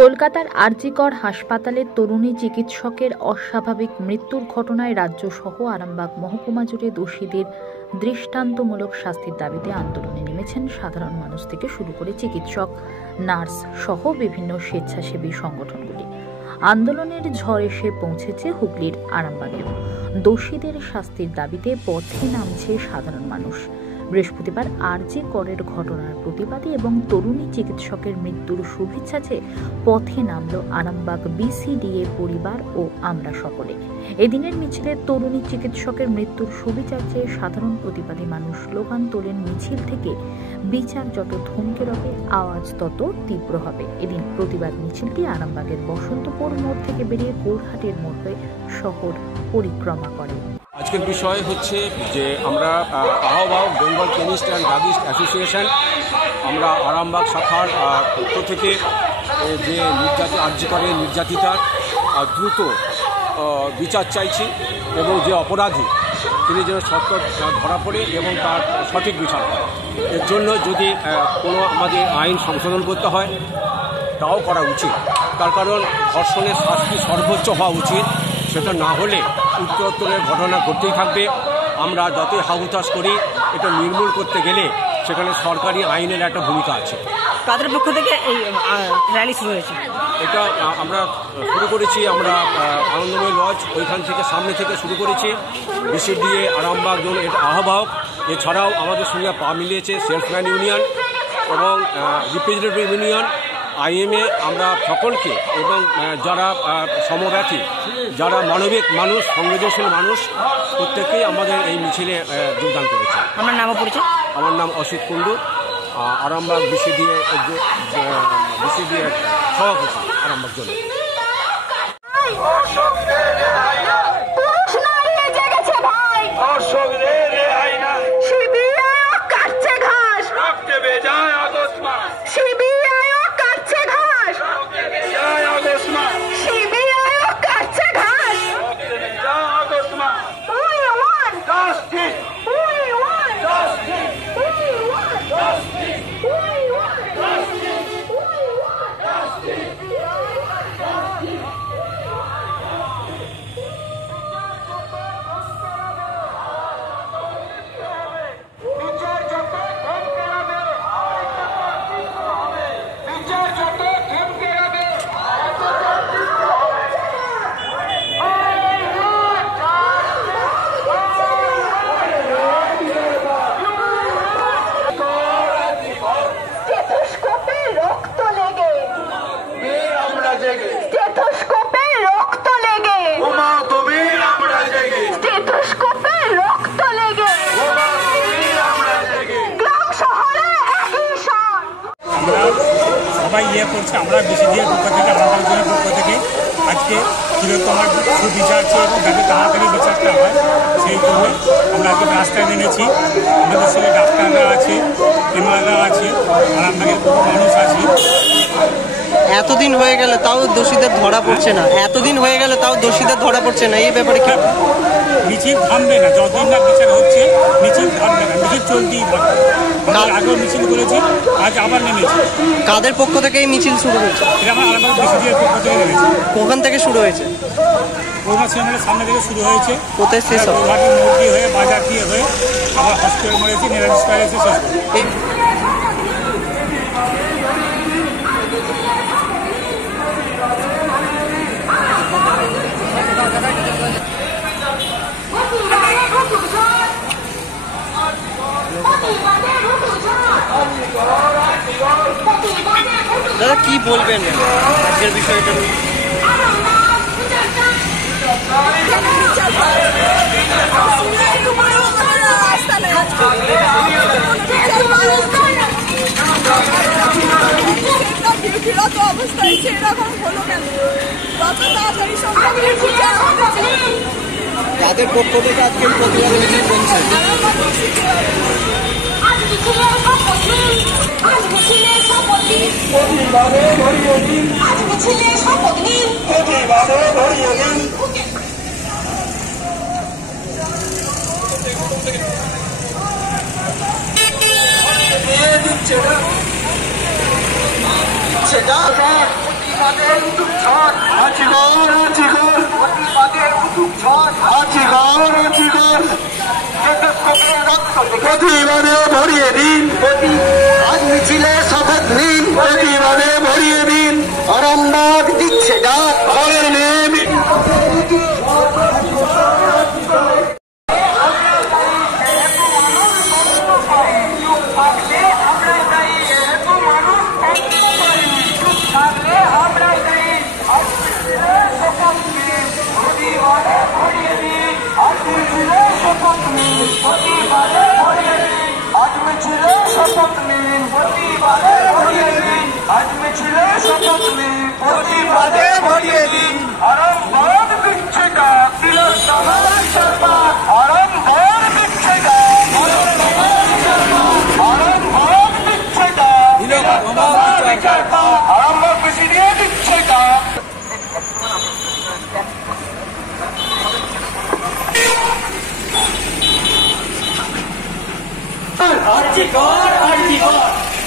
কলকাতার আরজিকর হাসপাতালে তরুণী চিকিৎসকের অস্বাভাবিক মৃত্যুর ঘটনায় রাজ্য সহ আরামবাগ মহকুমা জুড়ে দোষীদের দৃষ্টান্তমূলক শাস্তির দাবিতে আন্দোলনে নেমেছেন সাধারণ মানুষ থেকে শুরু করে চিকিৎসক, নার্স সহ বিভিন্ন স্বেচ্ছাসেবী সংগঠনগুলি। আন্দোলনের ঝড় এসে পৌঁছেছে হুগলির আরামবাগেও। দোষীদের শাস্তির দাবিতে পথে নামছে সাধারণ মানুষ। বৃহস্পতিবার আরজি করের ঘটনার প্রতিবাদে এবং তরুণী চিকিৎসকের মৃত্যুর শুভেচ্ছা চেয়ে পথে নামল আরামবাগ বিসিডিএ পরিবার ও আমরা সকলে। এদিনের মিছিলে তরুণী চিকিৎসকের মৃত্যুর সুবিচার চেয়ে সাধারণ প্রতিবাদী মানুষ স্লোগান তোলেন। মিছিল থেকে বিচার যত থমকে রবে, আওয়াজ তত তীব্র হবে। এদিন প্রতিবাদ মিছিলটি আরামবাগের বসন্তপুর মোড় থেকে বেরিয়ে গোরহাটের মোড় হয়ে শহর পরিক্রমা করে। আজকের বিষয় হচ্ছে যে আমরা আহ্বায়ক Bengal chemist and druggist association, আমরা আরামবাগ শাখার পক্ষ থেকে যে আরজি করে নির্যাতিতার দ্রুত বিচার চাইছি এবং যে অপরাধী তিনি যেন সরকার ধরা পড়ে এবং তার সঠিক বিচার হয়। এর জন্য যদি কোনো আমাদের আইন সংশোধন করতে হয় তাও করা উচিত। তার কারণ ধর্ষণের শাস্তি সর্বোচ্চ হওয়া উচিত। সেটা না হলে উত্তরোত্তরের ঘটনা ঘটতেই থাকবে। আমরা যতই হাহুতাশ করি, এটা নির্মূল করতে গেলে সেখানে সরকারি আইনের একটা ভূমিকা আছে। কাদের পক্ষ থেকে এই র্যালি শুরু হয়েছে? এটা আমরা শুরু করেছি, আমরা আনন্দময় লজ ওইখান থেকে সামনে থেকে শুরু করেছি। বিসিডিএ আরামবাগ জোন এর আহ্বায়ক, এছাড়াও আমাদের সঙ্গে পা মিলিয়েছে সেলসম্যান ইউনিয়ন এবং রিপ্রেজেন্টেটিভ ইউনিয়ন, আইএমএ। আমরা সকলকে এবং যারা সমব্যথী, যারা মানবিক মানুষ, সংবেদনশীল মানুষ, প্রত্যেকেই আমাদের এই মিছিলে যোগদান করেছে। আমার নামও পরিচয়? আমার নাম অসিত কুণ্ডু, আরামবাগ বিসিডিএ সভাপতি আরামবাগ জেলা। সবাই করছে। আমরা বিসিডিএর পক্ষ থেকে, আরামবাগ জেলার পক্ষ থেকে আজকে চিরতম সুবিচার চেয়ে এবং যাতে তাড়াতাড়ি বিচারটা হয় সেই জন্য আমরা আজকে রাস্তায় নেমেছি। আমাদের সঙ্গে ডাক্তাররা আছে, এমআররা আছে, আরামবাগের বহু মানুষ আছে। এতদিন হয়ে গেল তাও দোষীদের ধরা পড়ছে না, এতদিন হয়ে গেল তাও দোষীদের ধরা পড়ছে না, এই ব্যাপারে কি? মিছিল থামবে না, যতদিন না বিচার হচ্ছে মিছিল থামবে না, মিছিল চলতেই থাকবে। আমরা আগেও মিছিল করেছি, আজ আবার নেমেছি। কাদের পক্ষ থেকে এই মিছিল শুরু হয়েছে? এটা আমার আরামবাগ বিসিডিএর পক্ষ থেকে নেমেছি। কোখান থেকে শুরু হয়েছে? পৌরসভার সামনে থেকে শুরু হয়েছে। কোথায় শেষ হবে? মোড় দিয়ে হয়ে, বাজার দিয়ে হয়ে, আবার হসপিটাল মোড়ে এসে নেরাজ স্কয়ারে এসে শেষ হবে। দাদা কি বলবেন আজকের বিষয়টা? তাদের পক্ষ থেকে আজকে প্রতিবাদ মিছিল করছে। সেটা প্রতিবাদে ভরিয়ে দিন, আজ মিছিলে শপথ নিন, প্রতিবাদে ভরিয়ে দিন। আরামবাগ দিচ্ছে ডাক, ঘরে নেম প্রতিবাদে ভরিয়ে দিন। আরামবাগ দিচ্ছে ডাক, আরামবাগ দিচ্ছে ডাক, আরামবাগ দিচ্ছে ডাক, আরামবাগ বেশি দিয়ে দিচ্ছে ডাক।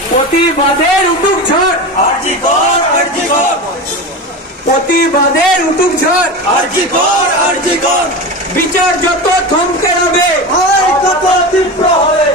প্রতিবাদের উটুক ঝড়, প্রতিবাদের উটুক ঝড়, বিচার যত থমকে রবে তত তীব্র হবে,